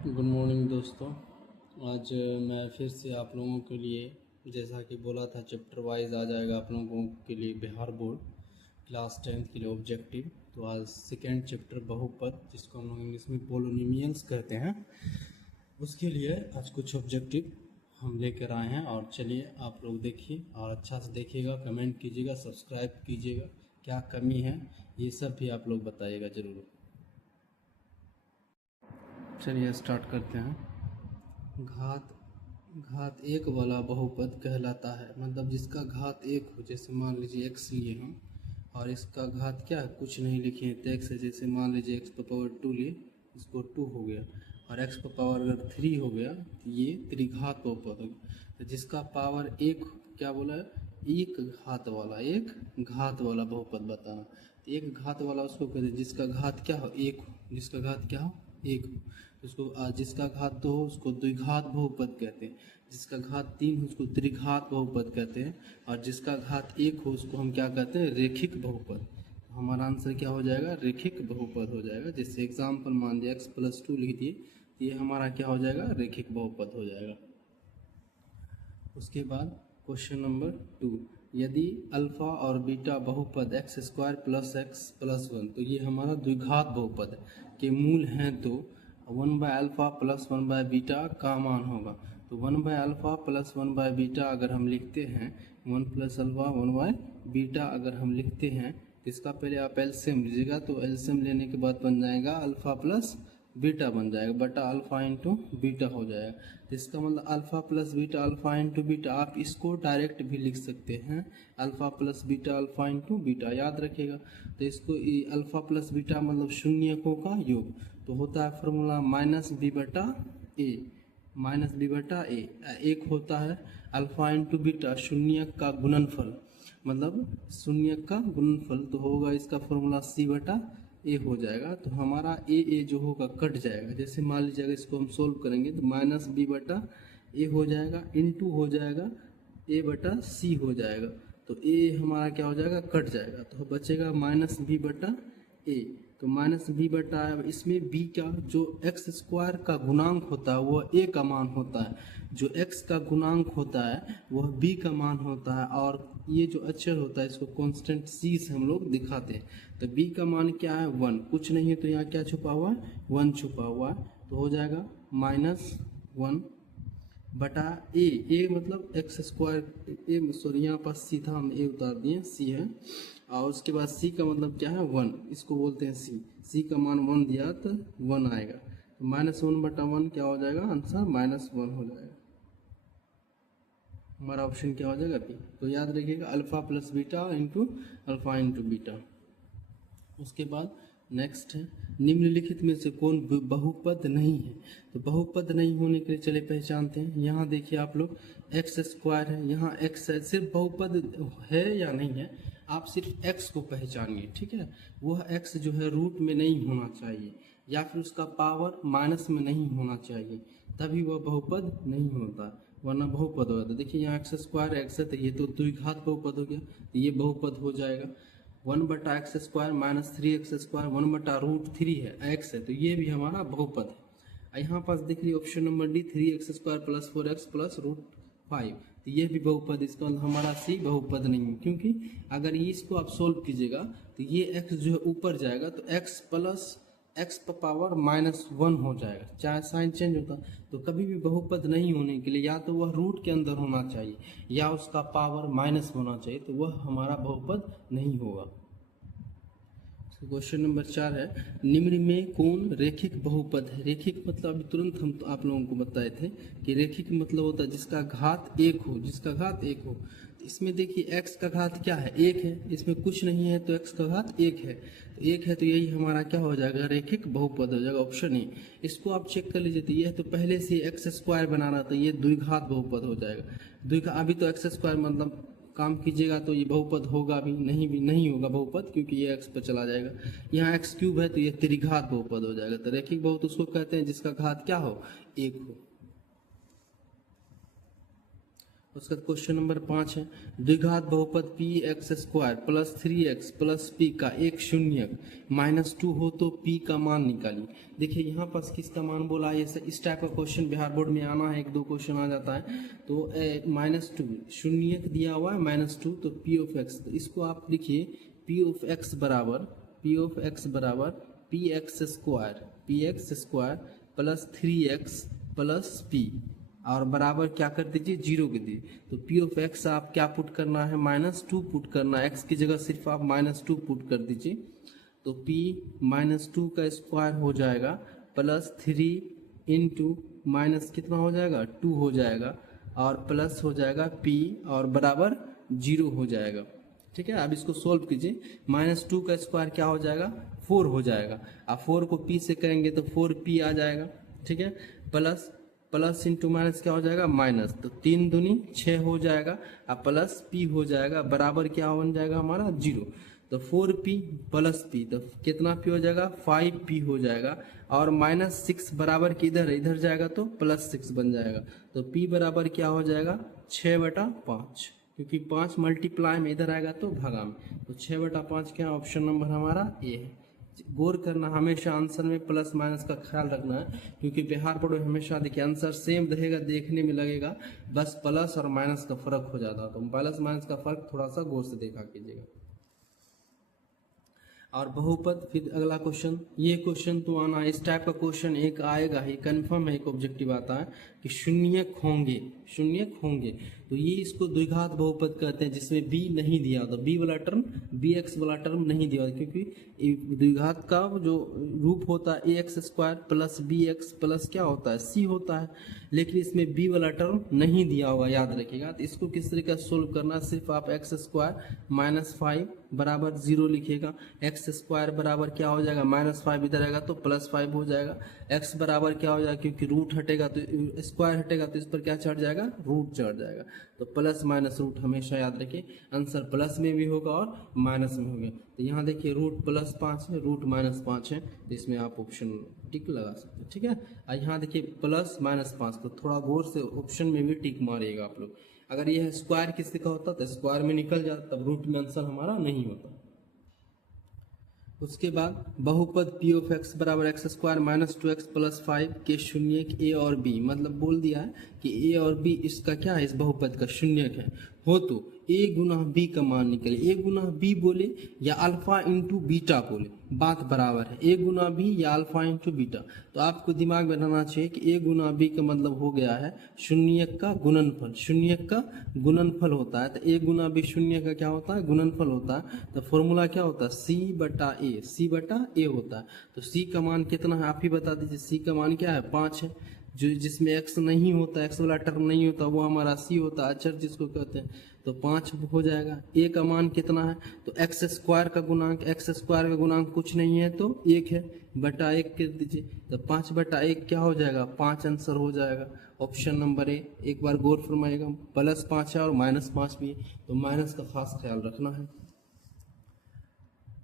Good morning दोस्तों। आज मैं फिर से आप लोगों के लिए जैसा कि बोला था चैप्टर वाइज आ जाएगा आप लोगों के लिए बिहार बोर्ड क्लास 10th के लिए ऑब्जेक्टिव। तो आज सेकेंड चैप्टर बहुपद जिसको हम लोग इंग्लिश में पोलिनोमियल्स कहते हैं, उसके लिए आज कुछ ऑब्जेक्टिव हम लेकर आए हैं। और चलिए आप लोग देखिए और अच्छा से देखिएगा, कमेंट कीजिएगा, सब्सक्राइब कीजिएगा, क्या कमी है ये सब भी आप लोग बताइएगा ज़रूर। चलिए स्टार्ट करते हैं। घात एक वाला बहुपद कहलाता है, मतलब जिसका घात एक हो। जैसे मान लीजिए x लिए हम और इसका घात क्या है, कुछ नहीं लिखे हैं तो x है। जैसे मान लीजिए x पर पावर 2 लिए, इसको 2 हो गया, और x पर पावर अगर 3 हो गया तो ये त्रिघात बहुपद हो गया। तो जिसका पावर एक क्या बोला है, एक घात वाला बहुपद बताना। तो एक घात वाला उसको कहते हैं जिसका घात क्या हो, एक हो। जिसका घात क्या हो, एक हो उसको जिसका घात 2 हो उसको द्विघात बहुपद कहते हैं। जिसका घात 3 हो उसको त्रिघात बहुपद कहते हैं। और जिसका घात 1 हो उसको हम क्या कहते हैं, रेखिक बहुपद। तो हमारा आंसर क्या हो जाएगा, रेखिक बहुपद हो जाएगा। जैसे एग्जाम्पल मान लिया x+2 लिख दिए, तो ये हमारा क्या हो जाएगा, रेखिक बहुपद हो जाएगा। उसके बाद क्वेश्चन नंबर 2, यदि अल्फा और बीटा बहुपद x² + x+1, तो ये हमारा द्विघात बहुपद है के मूल हैं, तो 1/अल्फा + 1/बीटा का मान होगा। तो 1/अल्फा + 1/बीटा अगर हम लिखते हैं, 1 + अल्फा 1/बीटा अगर हम लिखते हैं, तो इसका पहले आप एलसीएम लीजिएगा। तो एलसीएम लेने के बाद बन जाएगा अल्फा प्लस बीटा बन जाएगा, बटा अल्फा इंटू बीटा हो जाएगा। तो इसका मतलब alpha plus beta, alpha into beta. आप इसको डायरेक्ट भी लिख सकते हैं, alpha plus beta alpha into beta, याद रखिएगा। तो इसको अल्फा प्लस बीटा मतलब शून्यकों का योग। तो होता है फॉर्मूला -b/a, -b/a। एक होता है अल्फा इंटू बीटा शून्य का गुणनफल, मतलब शून्य का गुणनफल। तो होगा इसका फॉर्मूला c/a हो जाएगा। तो हमारा a जो होगा कट जाएगा। जैसे मान लीजिएगा इसको हम सोल्व करेंगे तो -b/a हो जाएगा, इंटू हो जाएगा a/c हो जाएगा। तो a हमारा क्या हो जाएगा, कट जाएगा, तो बचेगा -b/a। तो -b/, इसमें b का जो x² का गुणांक होता है वह a का मान होता है, जो x का गुणांक होता है वह b का मान होता है, और ये जो अक्षर होता है इसको कांस्टेंट c से हम लोग दिखाते हैं। तो b का मान क्या है, 1, कुछ नहीं है तो यहाँ क्या छुपा हुआ है, 1 छुपा हुआ है। तो हो जाएगा -1 बटा a मतलब x², सॉरी यहाँ पास c था, हम a उतार दिए, c है। और उसके बाद c का मतलब क्या है, 1, इसको बोलते हैं c का मान 1 दिया तो 1 आएगा। तो -1/1 क्या हो जाएगा, आंसर -1 हो जाएगा। हमारा ऑप्शन क्या हो जाएगा, बी। तो याद रखिएगा alpha plus beta into alpha into beta. उसके बाद नेक्स्ट है, निम्नलिखित में से कौन बहुपद नहीं है। तो बहुपद नहीं होने के लिए चले पहचानते हैं। यहाँ देखिए आप लोग x² है, यहाँ x है, सिर्फ बहुपद है या नहीं है, आप सिर्फ x को पहचानिए, ठीक है। वह x जो है रूट में नहीं होना चाहिए, या फिर उसका पावर माइनस में नहीं होना चाहिए, तभी वह बहुपद नहीं होता, वरना बहुपद होता। देखिए यहाँ x² x है, तो ये तो द्विघात बहुपद हो गया, तो ये बहुपद हो जाएगा। 1/x² -3x², 1/√3 है, x है, तो ये भी हमारा बहुपद है। यहाँ पास देख लीजिए option number D, 3x² + 4x + √5, तो ये भी बहुपद। इसका मतलब हमारा सी बहुपद नहीं है, क्योंकि अगर इसको आप सोल्व कीजिएगा तो ये x जो है ऊपर जाएगा, तो x + x पर पावर -1 हो जाएगा, चाहे साइन चेंज होता। तो कभी भी बहुपद नहीं होने के लिए या तो वह रूट के अंदर होना चाहिए या उसका पावर माइनस होना चाहिए, तो वह हमारा बहुपद नहीं होगा। क्वेश्चन नंबर 4 है, निम्न में कौन रेखिक बहुपद है। रेखिक मतलब अभी तुरंत हम तो आप लोगों को बताए थे कि रेखिक मतलब होता है जिसका घात 1 हो, जिसका घात 1 हो। इसमें देखिए x का घात क्या है, 1 है, इसमें कुछ नहीं है तो x का घात 1 है, तो 1 है, तो यही हमारा क्या हो जाएगा, रेखिक बहुपद हो जाएगा, ऑप्शन ए। इसको आप चेक कर लीजिए, तो यह तो पहले से x² बना रहा था, ये द्विघात बहुपद हो जाएगा। द्विघात अभी तो x² मतलब काम कीजिएगा तो ये बहुपद होगा भी नहीं होगा बहुपद, क्योंकि ये x पर चला जाएगा। यहाँ x³ है तो ये त्रिघात बहुपद हो जाएगा। तो रेखिक बहुपद उसको कहते हैं जिसका घात क्या हो, 1 हो। उसका क्वेश्चन नंबर 5 है, द्विघात बहुपद P x square plus 3x plus P का एक शून्यक -2 हो तो p का मान निकालिए। देखिए यहाँ पास किसका मान बोला है, इस टाइप का क्वेश्चन बिहार बोर्ड में आना है, 1-2 क्वेश्चन आ जाता है। तो -2 शून्यक दिया हुआ है -2, तो p ऑफ x, तो इसको आप लिखिए p ऑफ x बराबर P x square plus 3x plus p और बराबर क्या कर दीजिए 0 के दीजिए। तो p ऑफ x आप क्या पुट करना है, -2 पुट करना है, x की जगह सिर्फ आप -2 पुट कर दीजिए। तो p -2 का स्क्वायर हो जाएगा प्लस 3 इंटू माइनस कितना हो जाएगा 2 हो जाएगा और प्लस हो जाएगा p और बराबर 0 हो जाएगा। ठीक है, अब इसको सोल्व कीजिए। -2 का स्क्वायर क्या हो जाएगा 4 हो जाएगा, आप 4 को p से करेंगे तो 4p आ जाएगा। ठीक है, प्लस इंटू माइनस क्या हो जाएगा माइनस, तो 3 दूनी 6 हो जाएगा और प्लस p हो जाएगा बराबर क्या बन जाएगा हमारा 0। तो 4p प्लस p तो कितना p हो जाएगा 5p हो जाएगा और -6 बराबर की इधर जाएगा तो +6 बन जाएगा। तो p बराबर क्या हो जाएगा 6/5, क्योंकि 5 मल्टीप्लाई में इधर आएगा तो भागा में, तो 6/5 क्या ऑप्शन नंबर हमारा ए है। गौर करना, हमेशा आंसर में प्लस माइनस का ख्याल रखना है, क्योंकि बिहार बोर्ड में हमेशा देखिए आंसर सेम रहेगा, देखने में लगेगा बस प्लस और माइनस का फर्क हो जाता है, तो प्लस माइनस का फर्क थोड़ा सा गौर से देखा कीजिएगा। और बहुपद, फिर अगला क्वेश्चन, ये क्वेश्चन तो आना, इस टाइप का क्वेश्चन एक आएगा ही, कंफर्म है, एक ऑब्जेक्टिव आता है कि शून्यक होंगे, तो ये इसको द्विघात बहुपद कहते हैं जिसमें b नहीं दिया होता, b वाला टर्म bx वाला टर्म नहीं दिया होता, क्योंकि द्विघात का जो रूप होता है ax square plus bx plus क्या होता है c होता है, लेकिन इसमें b वाला टर्म नहीं दिया होगा, याद रखिएगा। तो इसको किस तरीके से सोल्व करना, सिर्फ आप x स्क्वायर -5 बराबर 0 लिखिएगा, x स्क्वायर बराबर क्या हो जाएगा -5 इधर आएगा तो +5 हो जाएगा, x बराबर क्या हो जाएगा, क्योंकि रूट हटेगा तो स्क्वायर हटेगा तो इस पर क्या चढ़ जाएगा रूट चढ़ जाएगा, तो प्लस माइनस रूट हमेशा याद रखिए, आंसर प्लस में भी होगा और माइनस में होगा। तो यहाँ देखिए रूट +5 है, रूट -5 है, तो इसमें आप ऑप्शन टिक लगा सकते हैं। ठीक है, और यहाँ देखिए प्लस -5, तो थोड़ा गौर से ऑप्शन में भी टिक मारिएगा आप लोग। अगर यह स्क्वायर किसी का होता तो स्क्वायर में निकल जाता, तब रूट में आंसर हमारा नहीं होता। उसके बाद बहुपद p ऑफ x बराबर x स्क्वायर -2x प्लस 5 के शून्यक a और b, मतलब बोल दिया है कि a और b इसका क्या है, इस बहुपद का शून्यक है, हो तो a गुना b का मान निकले। a गुना b बोले या अल्फा इंटू बीटा बोले, बात बराबर है, a गुना b या अल्फा इंटू बीटा। तो आपको दिमाग में रहना चाहिए कि a गुना b का मतलब हो गया है शून्यक का गुणनफल, शून्यक का गुणनफल होता है, तो a गुना b शून्य का क्या होता है गुणनफल होता है। तो फॉर्मूला क्या होता है c बटा a होता है। तो c का मान कितना है आप ही बता दीजिए, c का मान क्या है 5 है, जो जिसमें x नहीं होता, x वाला टर्म नहीं होता, वो हमारा c होता है, अचर जिसको कहते हैं, तो 5 हो जाएगा। a का मान कितना है, तो x स्क्वायर का गुणांक कुछ नहीं है तो 1 है, बटा 1 कर दीजिए, तो 5/1 क्या हो जाएगा 5 आंसर हो जाएगा ऑप्शन नंबर ए। एक बार गौर फरमाइएगा, +5 है और -5 भी है, तो माइनस का खास ख्याल रखना है।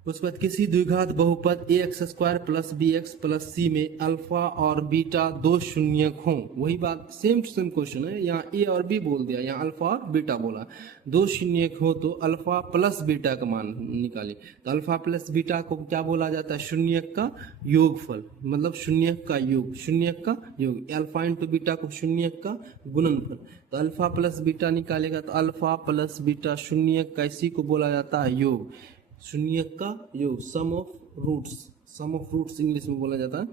उसके बाद किसी द्विघात बहुपद ax square plus bx plus c में अल्फा और बीटा दो शून्यक हों, वही बात सेम टू सेम क्वेश्चन है, यहाँ a और b बोल दिया, यहाँ अल्फा और बीटा बोला, दो शून्यक हो तो अल्फा प्लस बीटा का मान निकाले। तो अल्फा प्लस बीटा को क्या बोला जाता है, शून्यक का योगफल, मतलब शून्यक का योग, अल्फा इंटू बीटा को शून्यक का गुणनफल। तो अल्फा प्लस बीटा निकालेगा तो अल्फा प्लस बीटा शून्यक का, इसी को बोला जाता है योग, शून्यक का योग, सम ऑफ रूट्स इंग्लिश में बोला जाता है।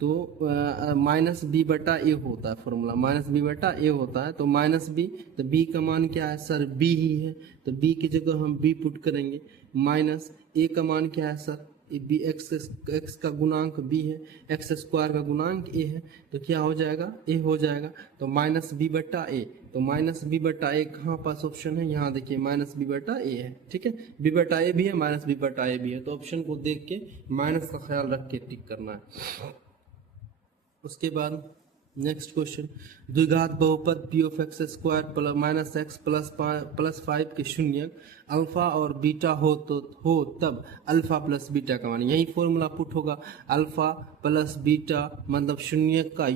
तो -b/a होता है फॉर्मूला, -b/a होता है, तो -b, तो b का मान क्या है सर b ही है, तो b की जगह हम b पुट करेंगे, माइनस a का मान क्या है सर b, x का गुणांक b है, x स्क्वायर का गुणांक a है, तो क्या हो जाएगा a हो जाएगा, तो -b/a, तो -b/a कहाँ पास ऑप्शन है, यहाँ देखिए -b/a है। ठीक है, b/a भी है, -b/a भी है, तो ऑप्शन को देख के माइनस का ख्याल रख के टिक करना है। उसके बाद नेक्स्ट क्वेश्चन, द्विघात बहुपद P of x square minus x plus 5 के शून्य अल्फा और बीटा हो तब अल्फा प्लस बीटा का मान, यही फॉर्मूला पुट होगा। अल्फा प्लस बीटा मतलब शून्य का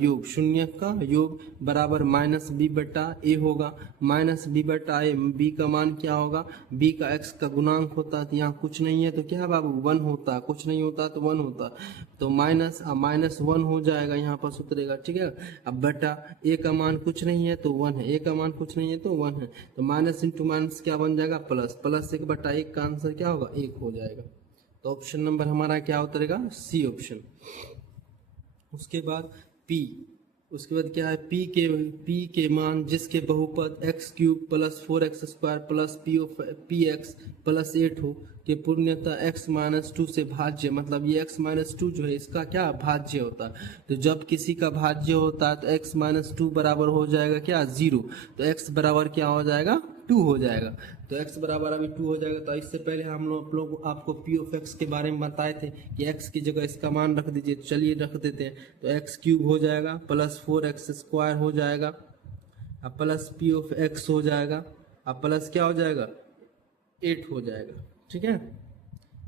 योग बराबर माइनस बी बटा ए होगा। माइनस बी बटा ए, बी का मान क्या होगा, बी का एक्स का गुणांक होता है, तो यहाँ कुछ नहीं है तो क्या है बाबू 1 होता है, कुछ नहीं होता तो 1 होता, तो माइनस 1 हो जाएगा, यहाँ पर उतरेगा, ठीक है। अब बटा ए का मान कुछ नहीं है तो 1 है, ए का मान कुछ नहीं है तो 1 है, तो माइनस इंटू माइनस क्या बन जाएगा प्लस, प्लस 1 बटा 1 का आंसर क्या होगा 1 हो जाएगा। तो ऑप्शन नंबर हमारा क्या उतरेगा, सी ऑप्शन। उसके बाद पी, उसके बाद क्या है, पी के मान जिसके बहुपद x cube plus 4x square plus P x plus 8 हो कि पूर्णतः x माइनस 2 से भाज्य, मतलब ये x माइनस 2 जो है इसका क्या भाज्य होता है। तो जब किसी का भाज्य होता है तो x माइनस 2 बराबर हो जाएगा क्या 0, तो x बराबर क्या हो जाएगा 2 हो जाएगा। तो x बराबर अभी 2 हो जाएगा। तो इससे पहले हम लोग आपको पी ऑफ एक्स के बारे में बताए थे कि x की जगह इसका मान रख दीजिए, चलिए रख देते हैं। तो x क्यूब हो जाएगा प्लस 4x स्क्वायर हो जाएगा, अब प्लस पी ऑफ एक्स हो जाएगा, अब प्लस क्या हो जाएगा 8 हो जाएगा, ठीक है,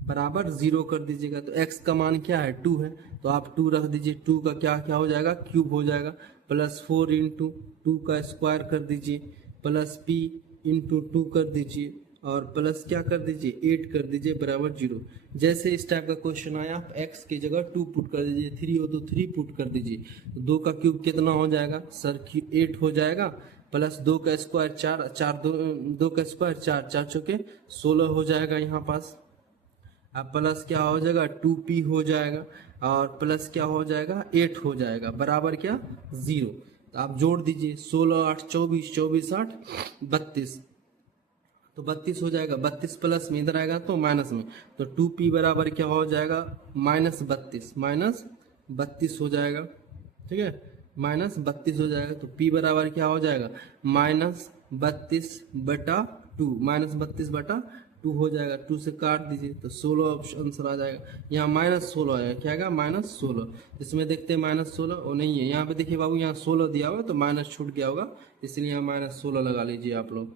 बराबर 0 कर दीजिएगा। तो x का मान क्या है 2 है, तो आप 2 रख दीजिए, 2 का क्या हो जाएगा क्यूब हो जाएगा, प्लस 4 इंटू 2 का स्क्वायर कर दीजिए, प्लस p इंटू 2 कर दीजिए, और प्लस क्या कर दीजिए 8 कर दीजिए बराबर 0। जैसे इस टाइप का क्वेश्चन आया आप x की जगह 2 पुट कर दीजिए, 3 हो तो 3 पुट कर दीजिए, तो 2 का क्यूब कितना हो जाएगा सर 8 हो जाएगा, प्लस 2 का स्क्वायर 4 2 का स्क्वायर 4 चौके 16 हो जाएगा यहाँ पास। अब प्लस क्या हो जाएगा 2p हो जाएगा, और प्लस क्या हो जाएगा 8 हो जाएगा बराबर क्या 0। तो आप जोड़ दीजिए 16 8 24, 24 8 32, तो 32 हो जाएगा, 32 प्लस में इधर आएगा तो माइनस में, तो 2p बराबर क्या हो जाएगा माइनस 32 हो जाएगा, ठीक है, माइनस 32 हो जाएगा। तो p बराबर क्या हो जाएगा माइनस 32 बटा 2, माइनस 32 बटा 2 हो जाएगा, 2 से काट दीजिए तो 16 आंसर आ जाएगा। यहाँ माइनस 16 आएगा, क्या आएगा माइनस 16, इसमें देखते हैं माइनस 16 और नहीं है, यहाँ पे देखिए बाबू यहाँ 16 दिया हुआ है तो माइनस छूट गया होगा, इसलिए यहाँ माइनस 16 लगा लीजिए आप लोग।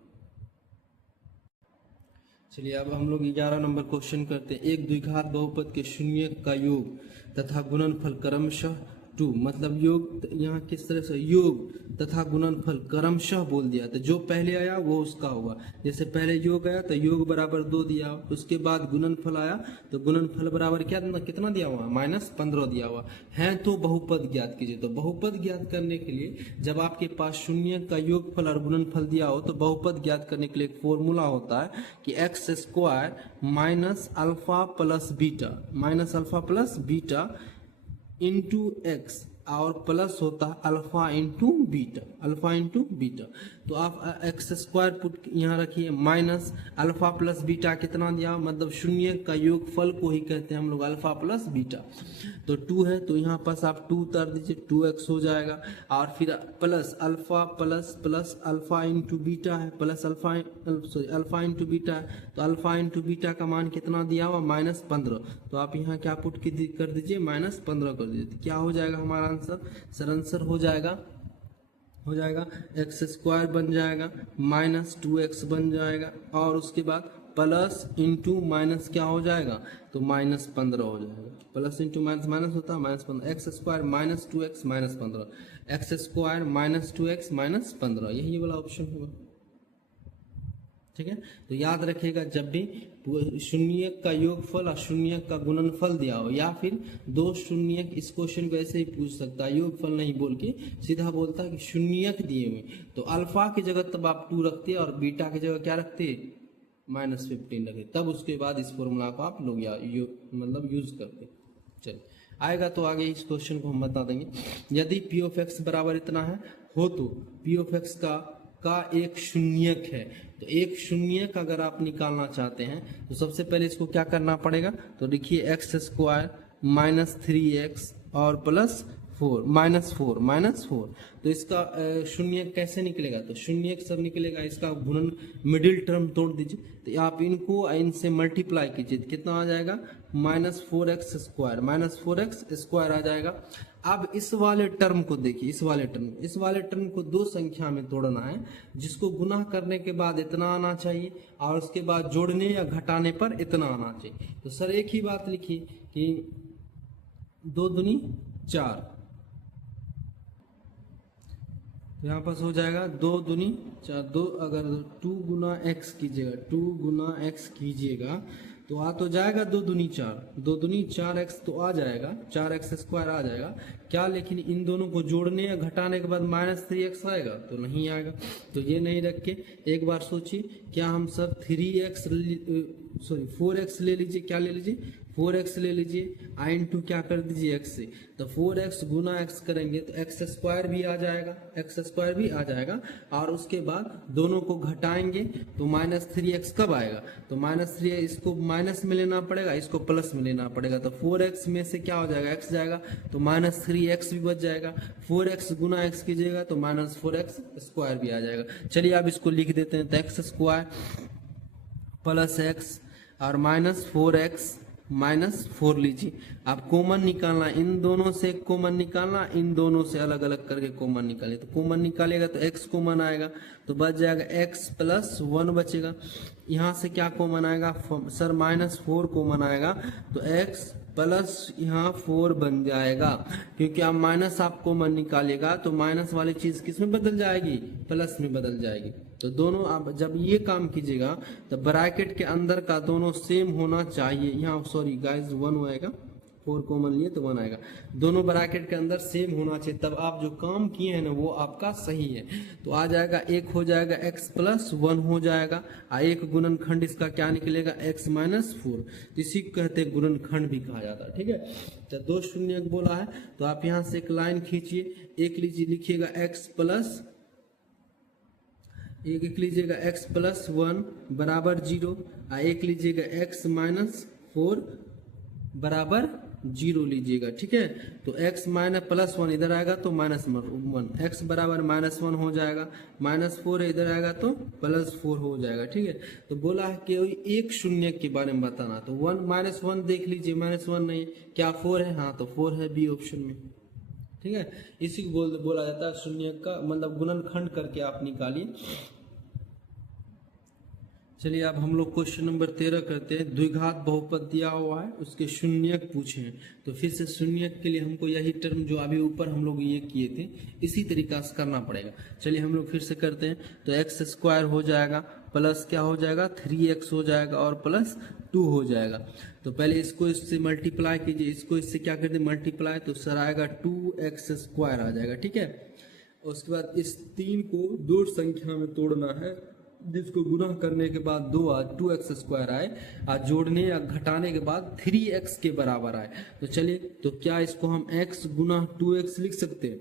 चलिए अब हम लोग 11 नंबर क्वेश्चन करते हैं। एक द्विघात बहुपद के शून्य का योग तथा गुणनफल क्रमशः 2, मतलब योग यहाँ किस तरह से योग तथा गुणनफल क्रमशः बोल दिया, तो जो पहले आया वो उसका होगा। जैसे पहले योग आया तो योग बराबर 2 दिया, उसके बाद गुणनफल आया तो गुणनफल बराबर क्या कितना दिया हुआ -15 दिया हुआ है। तो बहुपद ज्ञात कीजिए, तो बहुपद ज्ञात करने के लिए जब आपके पास शून्य का योगफल और गुणनफल दिया हो तो बहुपद ज्ञात करने के लिए एक फॉर्मूला होता है कि x square minus alpha plus beta into x, और प्लस होता है अल्फा इंटू बीटा। तो आप एक्स स्क्वायर पुट यहाँ रखिए, माइनस अल्फा प्लस बीटा कितना दिया, मतलब शून्य का योगफल को ही कहते हैं हम लोग अल्फा प्लस बीटा। तो 2 है तो यहाँ पास आप 2 उतार दीजिए, 2x हो जाएगा, और फिर plus alpha plus alpha into beta है, प्लस अल्फा इंटू बीटा है, तो अल्फा इंटू बीटा का मान कितना दिया हुआ -15, तो आप यहाँ क्या पुट कर दीजिए -15 कर दीजिए, तो क्या हो जाएगा हमारा आंसर, सर आंसर हो जाएगा एक्स स्क्वायर बन जाएगा माइनस 2x बन जाएगा, और उसके बाद प्लस इंटू माइनस क्या हो जाएगा तो -15 हो जाएगा, प्लस इंटू माइनस होता है -15, x square minus 2x -15, x square minus 2x -15, यही वाला ऑप्शन होगा, ठीक है। तो याद रखिएगा जब भी शून्य का योगफल और शून्य का गुणनफल दिया हो, या फिर दो शून्य, इस क्वेश्चन को ऐसे ही पूछ सकता है, योगफल नहीं बोल के सीधा बोलता है कि शून्यक दिए हुए, तो अल्फा की जगह तब आप 2 रखते और बीटा की जगह क्या रखते -15 रखते, तब उसके बाद इस फॉर्मूला को आप लोग मतलब यूज करते। चलिए आएगा तो आगे इस क्वेश्चन को हम बता देंगे। यदि पी ऑफ एक्स बराबर इतना है हो तो पी ऑफ एक्स का एक शून्यक है, तो एक शून्यक अगर आप निकालना चाहते हैं तो सबसे पहले इसको क्या करना पड़ेगा, तो देखिए एक्स स्क्वायर -3x और प्लस 4 -4, तो इसका शून्य कैसे निकलेगा, तो शून्य सब निकलेगा, इसका गुणन मिडिल टर्म तोड़ दीजिए, तो आप इनको इनसे मल्टीप्लाई कीजिए, कितना आ जाएगा -4x स्क्वायर आ जाएगा, अब इस वाले टर्म को देखिए, इस वाले टर्म को दो संख्या में तोड़ना है, जिसको गुना करने के बाद इतना आना चाहिए और उसके बाद जोड़ने या घटाने पर इतना आना चाहिए। तो सर एक ही बात लिखिए कि 2 दूनी 4, यहाँ पास हो जाएगा 2 दूनी 4, 2 अगर 2 गुना x कीजिएगा, 2 गुना x कीजिएगा तो आ तो जाएगा 2 दूनी 4, 2 दूनी 4x तो आ जाएगा, 4x स्क्वायर आ जाएगा क्या, लेकिन इन दोनों को जोड़ने या घटाने के बाद -3x आएगा तो नहीं आएगा। तो ये नहीं रख के एक बार सोचिए, क्या हम सर 4x ले लीजिए, क्या ले लीजिए 4x ले लीजिए, आई इंटू क्या कर दीजिए x से, तो 4x गुना x करेंगे तो x स्क्वायर भी आ जाएगा, और उसके बाद दोनों को घटाएंगे तो -3x कब आएगा, तो -3 इसको माइनस में लेना पड़ेगा, इसको प्लस में लेना पड़ेगा, तो 4x में से क्या हो जाएगा x जाएगा तो -3x भी बच जाएगा, 4x गुना x कीजिएगा तो -4x स्क्वायर भी आ जाएगा। चलिए अब इसको लिख देते हैं, तो x स्क्वायर प्लस x और -4x -4 लीजिए। आप कॉमन निकालना, इन दोनों से कॉमन निकालना, इन दोनों से अलग अलग करके कॉमन निकालिए। तो कॉमन निकालेगा तो x कॉमन आएगा तो बच जाएगा x प्लस 1 बचेगा। यहाँ से क्या कॉमन आएगा सर, -4 कॉमन आएगा तो x प्लस यहाँ 4 बन जाएगा, क्योंकि आप माइनस आप कॉमन निकालेगा तो माइनस वाली चीज किस में बदल जाएगी, प्लस में बदल जाएगी। तो दोनों आप जब ये काम कीजिएगा तो ब्रैकेट के अंदर का दोनों सेम होना चाहिए। यहाँ सॉरी गाइस 1 आएगा, 4 कॉमन लिए तो 1 आएगा, दोनों ब्रैकेट के अंदर सेम होना चाहिए, तब आप जो काम किए हैं ना वो आपका सही है। तो आ जाएगा एक हो जाएगा x प्लस 1 हो जाएगा, एक गुणनखंड इसका क्या निकलेगा x -4, इसी को कहते हैं गुणनखंड भी कहा जाता है। ठीक है, तो 2 शून्य बोला है तो आप यहाँ से एक लाइन खींचिए, एक लीजिए लिखिएगा x प्लस एक लीजिएगा x प्लस 1 बराबर 0, एक लीजिएगा x -4 बराबर 0 लीजिएगा। ठीक है, तो x प्लस 1 इधर आएगा तो -1, x बराबर -1 हो जाएगा, -4 इधर आएगा तो +4 हो जाएगा। ठीक है, तो बोला है कि एक शून्य के बारे में बताना, तो 1 देख लीजिए, -1 नहीं क्या 4 है, हाँ तो 4 है बी ऑप्शन में। ठीक है, इसी को बोला जाता है शून्य का मतलब गुणनखंड करके आप निकालिए। चलिए अब हम लोग क्वेश्चन नंबर 13 करते हैं। द्विघात बहुपद दिया हुआ है, उसके शून्यक पूछे हैं, तो फिर से शून्यक के लिए हमको यही टर्म जो अभी ऊपर हम लोग ये किए थे इसी तरीका से करना पड़ेगा। चलिए हम लोग फिर से करते हैं, तो x स्क्वायर हो जाएगा प्लस क्या हो जाएगा 3x हो जाएगा और प्लस 2 हो जाएगा। तो पहले इसको इससे मल्टीप्लाई कीजिए, इसको इससे क्या कर दे मल्टीप्लाई, तो सर आएगा 2x स्क्वायर आ जाएगा। ठीक है, उसके बाद इस 3 को 2 संख्या में तोड़ना है, जिसको गुना करने के बाद 2x स्क्वायर आए, आज जोड़ने या घटाने के बाद 3x के बराबर आए। तो चलिए, तो क्या इसको हम x गुना 2x लिख सकते हैं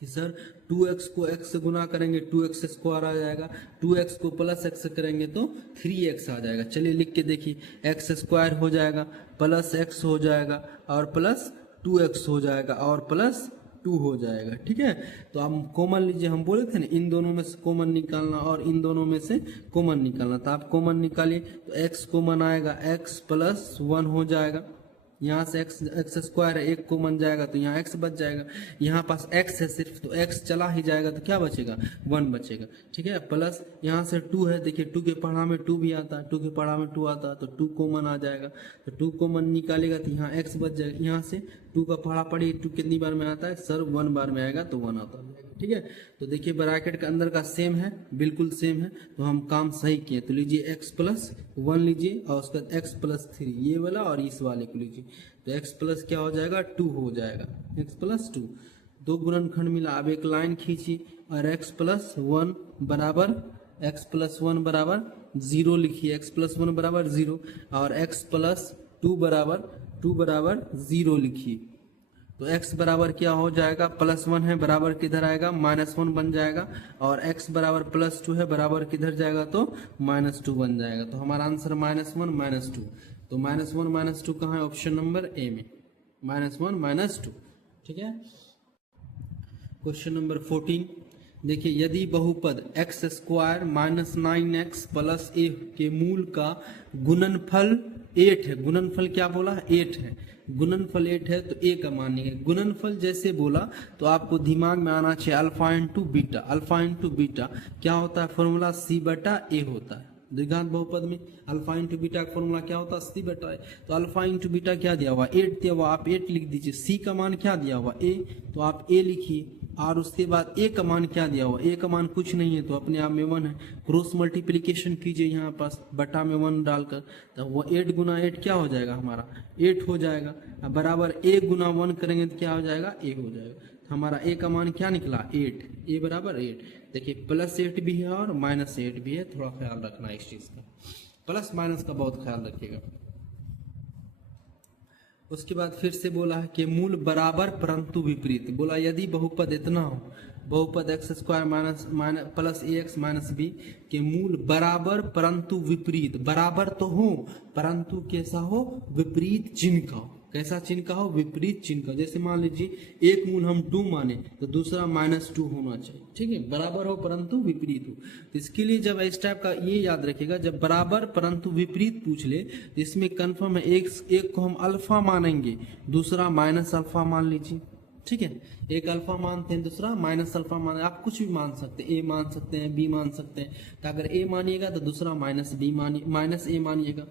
कि सर 2x को x से गुना करेंगे 2x स्क्वायर आ जाएगा, 2x को प्लस x करेंगे तो 3x आ जाएगा। चलिए लिख के देखिए, x स्क्वायर हो जाएगा प्लस x हो जाएगा और प्लस 2x हो जाएगा और प्लस 2 हो जाएगा। ठीक है, तो आप कॉमन लीजिए, हम बोले थे ना इन दोनों में से कॉमन निकालना और इन दोनों में से कॉमन निकालना, तो आप कॉमन निकालिए, तो x कॉमन आएगा x प्लस 1 हो जाएगा, यहाँ से x स्क्वायर है, एक कॉमन जाएगा तो यहाँ x बच जाएगा, यहाँ पास x है सिर्फ तो x चला ही जाएगा तो क्या बचेगा 1 बचेगा। ठीक है, प्लस यहाँ से 2 है, देखिए 2 के पढ़ा में 2 भी आता है, 2 के पढ़ा में 2 आता है तो 2 कॉमन आ जाएगा, तो 2 कॉमन निकालेगा तो यहाँ x बच जाएगा। यहाँ से 2 का पढ़ा पड़ी 2 कितनी बार में आता है सर 1 बार में आएगा तो 1 आता है। ठीक है, तो देखिए ब्रैकेट के अंदर का सेम है, बिल्कुल सेम है, तो हम काम सही किए। तो लीजिए x प्लस 1 लीजिए और उसके बाद x प्लस 3 ये वाला और इस वाले को लीजिए, तो x प्लस क्या हो जाएगा 2 हो जाएगा, x प्लस 2, 2 गुणनखंड मिला। अब एक लाइन खींचिए और x प्लस 1 बराबर 0 लिखिए, x प्लस 1 बराबर 0 और x प्लस 2 बराबर 0 लिखिए। तो x बराबर क्या हो जाएगा +1 है, बराबर किधर आएगा -1 बन जाएगा, और x बराबर +2 है, बराबर किधर जाएगा तो -2 बन जाएगा। तो हमारा आंसर -1 -2, तो -1 -2 कहाँ है ऑप्शन नंबर ए में, -1 -2। ठीक है, क्वेश्चन नंबर 14 देखिए, यदि बहुपद x square -9x plus a के मूल का गुणनफल 8 है, गुणनफल क्या बोला 8 है, गुणनफल 8 है तो ए का मान नहीं है। गुणनफल जैसे बोला तो आपको दिमाग में आना चाहिए alpha into beta, alpha into beta क्या होता है फॉर्मूला सी बटा ए होता है। द्विघात बहुपद में अल्फा इंटू बीटा का फॉर्मूला क्या होता है सी बटा ए। तो अल्फा इंटू बीटा क्या दिया हुआ 8 दिया हुआ, आप 8 लिख दीजिए। सी का मान क्या दिया हुआ ए, तो आप ए लिखिए। और उसके बाद ए का मान क्या दिया हुआ, ए का मान कुछ नहीं है तो अपने आप में 1 है। क्रॉस मल्टीप्लीकेशन कीजिए यहाँ पास बटा में 1 डालकर, तो वो 8 गुना 8 क्या हो जाएगा हमारा 8 हो जाएगा। अब बराबर ए गुना 1 करेंगे तो क्या हो जाएगा ए हो जाएगा। तो हमारा ए का मान क्या निकला 8, ए बराबर 8। देखिए प्लस 8 भी है और माइनस 8 भी है, थोड़ा ख्याल रखना इस चीज का, प्लस माइनस का बहुत ख्याल रखिएगा। उसके बाद फिर से बोला है कि मूल बराबर परंतु विपरीत। बोला यदि बहुपद इतना हो, बहुपद एक्स स्क्वायर माइनस प्लस ए एक्स माइनस बी के मूल बराबर परंतु विपरीत, बराबर तो हो परंतु कैसा हो विपरीत चिन्ह का हो। कैसा चिन्ह का हो विपरीत चिन्ह का। जैसे मान लीजिए एक मूल हम 2 माने तो दूसरा -2 होना चाहिए, ठीक है, बराबर हो परंतु विपरीत हो। तो इसके लिए जब इस टाइप का ये याद रखिएगा, जब बराबर परंतु विपरीत पूछ ले तो इसमें कन्फर्म है एक को हम अल्फा मानेंगे दूसरा माइनस अल्फा मान लीजिए, ठीक है। एक अल्फा मानते हैं दूसरा माइनस अल्फा मान, आप कुछ भी मान सकते हैं, ए मान सकते हैं बी मान सकते हैं। तो अगर ए मानिएगा तो दूसरा माइनस ए मानिएगा,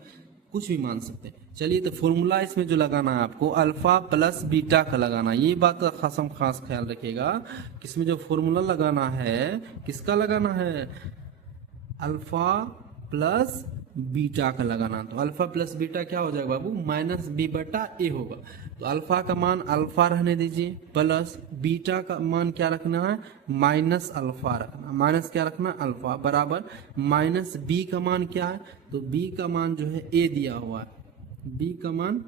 कुछ भी मान सकते हैं। चलिए तो फॉर्मूला इसमें जो लगाना है आपको अल्फा प्लस बीटा का लगाना, ये बात का खास ख्याल रखिएगा कि इसमें जो फॉर्मूला लगाना है किसका लगाना है अल्फा प्लस बीटा का लगाना। तो अल्फा प्लस बीटा क्या हो जाएगा बाबू माइनस बी बटा ए होगा। तो अल्फा का मान अल्फा रहने दीजिए प्लस बीटा का मान क्या रखना है माइनस अल्फा रखना, माइनस क्या रखना अल्फा बराबर माइनस बी का मान क्या है, तो बी का मान जो है ए दिया हुआ है, बी का मान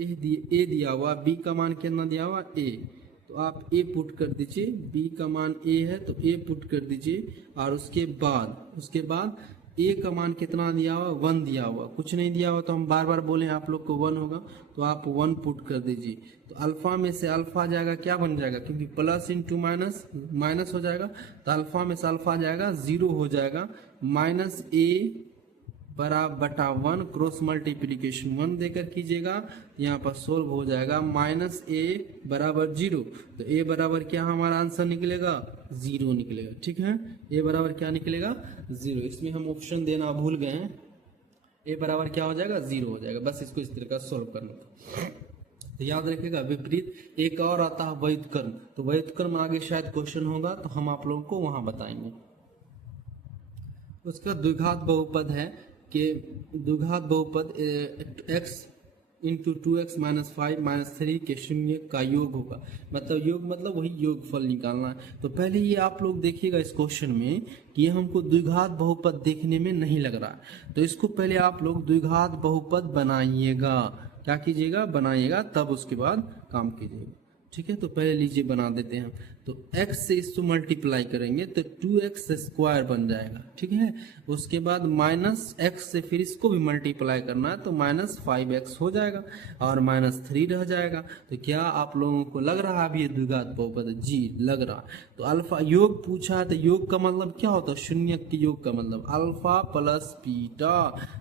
ए दिया हुआ, बी का मान कितना दिया हुआ ए, तो आप ए पुट कर दीजिए, बी का मान ए है तो ए पुट कर दीजिए। और उसके बाद ए का मान कितना दिया हुआ 1 दिया हुआ, कुछ नहीं दिया हुआ तो हम बार बार बोले आप लोग को 1 होगा तो आप 1 पुट कर दीजिए। तो अल्फा में से अल्फा जाएगा क्या बन जाएगा, क्योंकि प्लस इंटू माइनस माइनस हो जाएगा तो अल्फा में से अल्फा जाएगा 0 हो जाएगा। माइनस ए बराबर बटा 1 क्रॉस मल्टीप्लीकेशन 1 देकर कीजिएगा, यहाँ पर सोल्व हो जाएगा माइनस ए बराबर 0। तो ए बराबर क्या हमारा आंसर निकलेगा 0 निकलेगा, ठीक है। ए बराबर क्या निकलेगा 0, इसमें हम ऑप्शन देना भूल गए हैं। ए बराबर क्या हो जाएगा 0 हो जाएगा, बस इसको इस तरह का सोल्व करना था। तो याद रखिएगा विपरीत एक और आता है वैध कर्म, तो वैध कर्म आगे शायद क्वेश्चन होगा तो हम आप लोगों को वहां बताएंगे। उसका द्विघात बहुपद है कि द्विघात बहुपद x into 2x minus 5 minus 3 के शून्य का योग होगा। मतलब योग मतलब वही योगफल निकालना है। तो पहले ये आप लोग देखिएगा इस क्वेश्चन में कि ये हमको द्विघात बहुपद देखने में नहीं लग रहा है, तो इसको पहले आप लोग द्विघात बहुपद बनाइएगा। क्या कीजिएगा बनाइएगा, तब उसके बाद काम कीजिएगा, ठीक है। तो पहले लीजिए बना देते हैं। तो x से इसको मल्टीप्लाई करेंगे तो 2x स्क्वायर बन जाएगा, ठीक है। उसके बाद माइनस x से फिर इसको भी मल्टीप्लाई करना है तो माइनस 5x हो जाएगा और माइनस 3 रह जाएगा। तो क्या आप लोगों को लग रहा है अभी ये द्विघात बहुपद? जी लग रहा। तो अल्फा योग पूछा है तो योग का मतलब क्या होता है, शून्य के योग का मतलब अल्फा प्लस बीटा।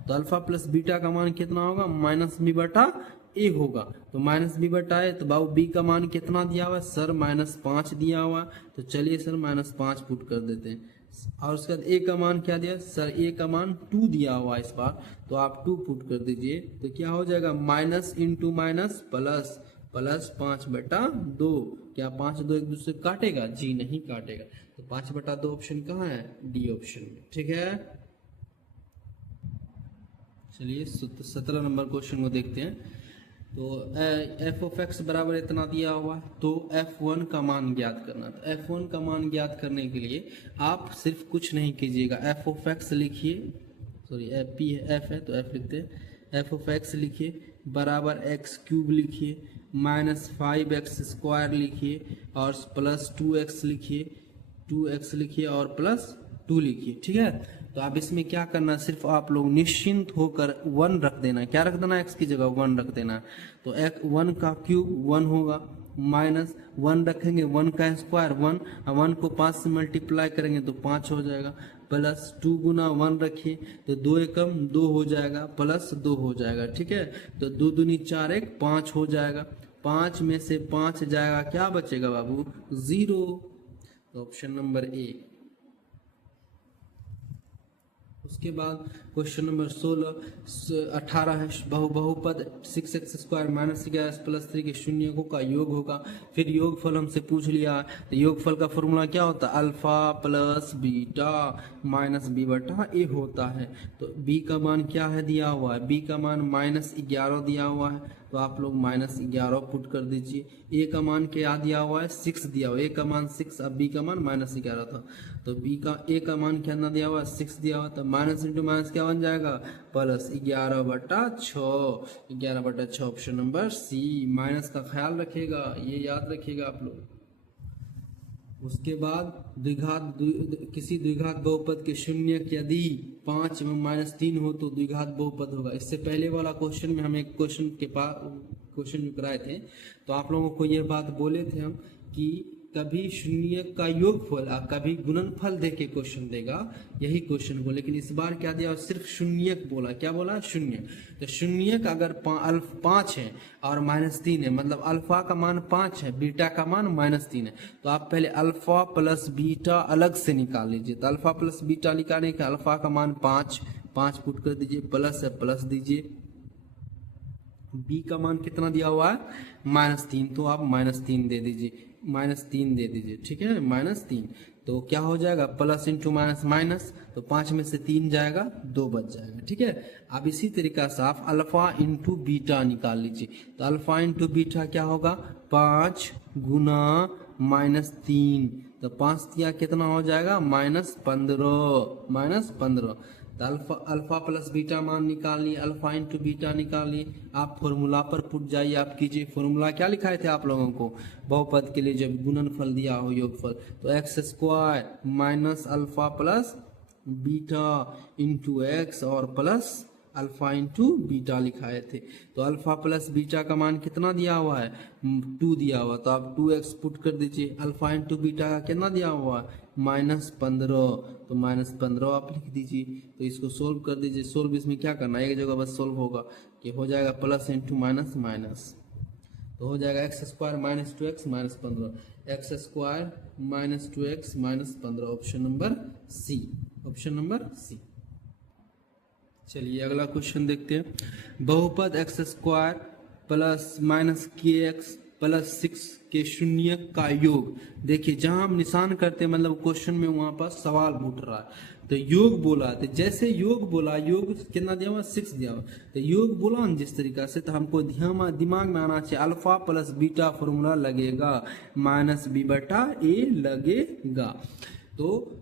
तो अल्फा प्लस बीटा का मान कितना होगा माइनस बी बटा ए होगा। तो माइनस बी बटा ए, तो बाबू बी का मान कितना दिया हुआ है सर -5 दिया हुआ। तो चलिए सर -5 पुट कर देते हैं। और उसके बाद ए का मान क्या दिया सर, ए का मान 2 दिया हुआ इस बार, तो आप 2 पुट कर दीजिए। तो क्या हो जाएगा minus into minus plus, plus 5/2। क्या 5 2 एक दूसरे काटेगा? जी नहीं काटेगा। तो 5/2 ऑप्शन कहाँ है, डी ऑप्शन में, ठीक है। चलिए 17 नंबर क्वेश्चन को देखते हैं। तो एफ ऑफ एक्स बराबर इतना दिया हुआ, तो F1 का मान ज्ञात करना। तो F1 का मान ज्ञात करने के लिए आप सिर्फ कुछ नहीं कीजिएगा, एफ ऑफ एक्स लिखिए, सॉरी एफ है तो एफ लिखते हैं, एफ ऑफ एक्स लिखिए बराबर x³ लिखिए माइनस 5x स्क्वायर लिखिए और प्लस 2x लिखिए और प्लस 2 लिखिए, ठीक है। तो अब इसमें क्या करना, सिर्फ आप लोग निश्चिंत होकर 1 रख देना। क्या रख देना, x की जगह 1 रख देना। तो 1 का क्यूब 1 होगा, माइनस 1 रखेंगे 1 का स्क्वायर 1, 1 को 5 से मल्टीप्लाई करेंगे तो 5 हो जाएगा, प्लस 2 गुना 1 रखिए तो 2 एकम 2 हो जाएगा, प्लस 2 हो जाएगा। ठीक है, तो 2 दूनी 4 1 5 हो जाएगा, 5 में से 5 जाएगा, क्या बचेगा बाबू 0। तो ऑप्शन नंबर ए। उसके बाद क्वेश्चन नंबर 18 है बहुपद 6x² माइनस 11 प्लस 3 के शून्यकों का योग होगा। फिर योगफल हमसे पूछ लिया, तो योगफल का फॉर्मूला क्या होता है, alpha plus beta minus B बटा ए होता है। तो बी का मान क्या है दिया हुआ है, बी का मान -11 दिया हुआ है, तो आप लोग -11 पुट कर दीजिए। ए का मान क्या दिया हुआ है 6 दिया हुआ है, ए का मान 6, अब बी का मान -11 था, तो बी का ए का मान क्या दिया हुआ है 6 दिया हुआ, तो माइनस इंटू माइनस क्या बन जाएगा plus 11/6, 11/6 option number C. Minus का ख्याल रखिएगा, ये याद रखिएगा आप लोग। उसके बाद किसी द्विघात बहुपद के शून्य यदि 5 में -3 हो तो द्विघात बहुपद होगा। इससे पहले वाला क्वेश्चन में हम एक क्वेश्चन कराए थे, तो आप लोगों को ये बात बोले थे हम कि कभी शून्य का योगफल और कभी गुणनफल दे के क्वेश्चन देगा, यही क्वेश्चन को। लेकिन इस बार क्या दिया, सिर्फ शून्यक बोला, क्या बोला शून्य। तो शून्यक अगर 5 है और -3 है, मतलब अल्फा का मान 5 है, बीटा का मान -3 है, तो आप पहले अल्फा प्लस बीटा अलग से निकाल लीजिए। तो अल्फा प्लस बीटा निकालने का अल्फा का मान 5 पुट कर दीजिए, प्लस है प्लस दीजिए, बी का मान कितना दिया हुआ है -3, तो आप -3 दे दीजिए, -3 दे दीजिए। ठीक है, -3, तो क्या हो जाएगा प्लस इंटू माइनस माइनस, तो 5 में से 3 जाएगा, 2 बच जाएगा। ठीक है, अब इसी तरीका से आप अल्फा इंटू बीटा निकाल लीजिए। तो अल्फा इंटू बीटा क्या होगा 5 गुना -3, तो 5 दिया कितना हो जाएगा -15। तो अल्फा प्लस बीटा मान निकालिए, अल्फा इंटू बीटा निकालिए। आप फॉर्मूला पर पुट जाइए, आप कीजिए। फॉर्मूला क्या लिखाए थे आप लोगों को बहुपद के लिए जब गुणनफल दिया हो योगफल, तो x² minus alpha plus beta into x और प्लस अल्फा इंटू बीटा लिखाए थे। तो अल्फा प्लस बीटा का मान कितना दिया हुआ है 2 दिया हुआ, तो आप 2x पुट कर दीजिए। अल्फा इंटू बीटा का कितना दिया हुआ है -15, तो -15 आप लिख दीजिए। तो इसको सोल्व कर दीजिए। सोल्व इसमें क्या करना है, एक जगह बस सोल्व होगा कि हो जाएगा प्लस इंटू माइनस माइनस, तो हो जाएगा x² - 2x -15, x² - 2x -15 option number C, option number C. चलिए अगला क्वेश्चन देखते हैं। बहुपद x² प्लस -kx प्लस 6 के शून्य का योग। देखिए जहां हम निशान करते हैं मतलब क्वेश्चन में वहां पर सवाल उठ रहा है, तो योग बोला, तो जैसे योग बोला, योग कितना दिया हुआ 6 दिया हुआ, तो योग बोला न जिस तरीका से, तो हमको दिमाग में आना चाहिए अल्फा प्लस बीटा फॉर्मूला लगेगा -b/a लगेगा। तो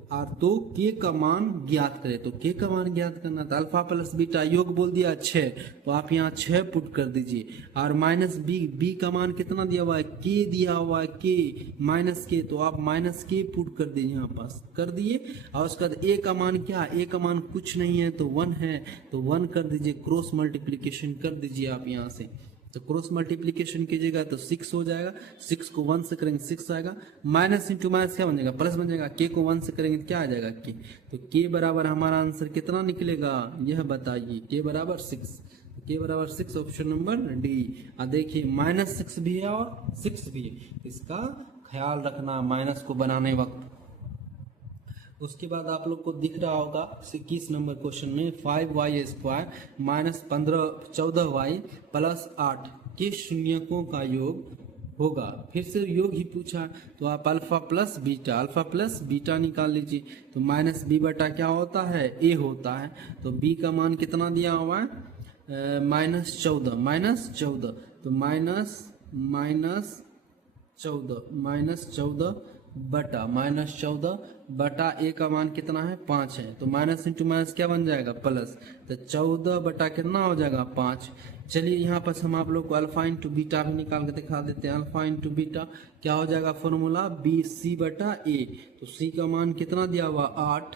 के का मान ज्ञात करें, तो के का मान ज्ञात करना था अल्फा प्लस बीटा, योग बोल दिया 6, तो आप यहाँ 6 पुट कर दीजिए। और माइनस बी का मान कितना दिया हुआ है के दिया हुआ है, के माइनस के, तो आप -k पुट कर दीजिए, यहाँ पास कर दिए। और उसके बाद ए का मान क्या, ए का मान कुछ नहीं है तो 1 है, तो 1 कर दीजिए। क्रॉस मल्टीप्लीकेशन कर दीजिए आप यहाँ से, तो क्रॉस मल्टीप्लिकेशन कीजिएगा तो 6 हो जाएगा। 6 को 1 से करेंगे 6 आएगा, माइनस इंटू माइनस क्या बन जाएगा प्लस बन जाएगा। के को 1 से करेंगे तो क्या आ जाएगा के, तो के बराबर हमारा आंसर कितना निकलेगा यह बताइए, के बराबर 6, के बराबर 6 ऑप्शन नंबर डी। और देखिए -6 भी है और 6 भी है, इसका ख्याल रखना माइनस को बनाने वक्त। उसके बाद आप लोग को दिख रहा होगा 21 नंबर क्वेश्चन में 5y² - 14y प्लस 8 के शून्यकों का योग होगा। फिर से योग ही पूछा, तो आप अल्फा प्लस बीटा निकाल लीजिए। तो -b/ क्या होता है a होता है, तो b का मान कितना दिया हुआ है -14, तो -14 बटा a का मान कितना है 5 है, तो माइनस इंटू माइनस क्या बन जाएगा प्लस, तो 14 बटा कितना हो जाएगा 5। चलिए यहाँ पर हम आप लोग को अल्फा इंटू बीटा भी निकाल के दिखा देते हैं। अल्फा इंटू बीटा क्या हो जाएगा फॉर्मूला BC/A, तो C का मान कितना दिया हुआ 8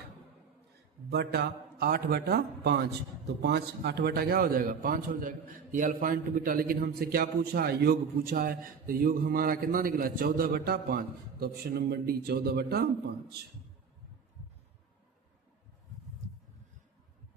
बटा 8/5, तो 5 8 बटा क्या हो जाएगा 5 हो जाएगा। ये अल्फा इंटू बीटा, लेकिन हमसे क्या पूछा है, योग पूछा है, तो योग हमारा कितना निकला 14/5, तो ऑप्शन नंबर डी 14/5।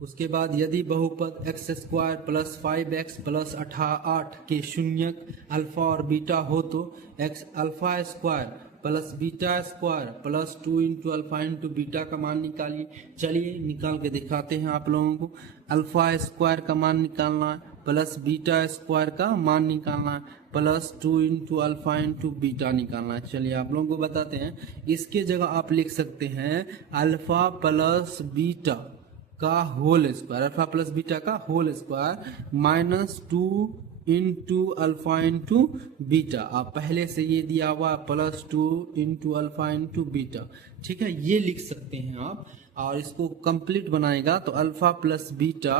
उसके बाद यदि बहुपद x² प्लस 5x प्लस 8 के शून्यक अल्फा और बीटा हो तो x alpha square plus beta square plus 2 into alpha into beta का मान निकालिए। चलिए निकाल के दिखाते हैं आप लोगों को। अल्फा स्क्वायर का मान निकालना है, प्लस बीटा स्क्वायर का मान निकालना है, plus 2 into alpha into beta निकालना है। चलिए आप लोगों को बताते हैं। इसके जगह आप लिख सकते हैं अल्फा प्लस बीटा का whole square, alpha plus beta का whole square minus 2 into alpha into beta. आप पहले से ये दिया हुआ plus 2 into alpha into beta, ठीक है, ये लिख सकते हैं आप। और इसको कंप्लीट बनाएगा तो अल्फा प्लस बीटा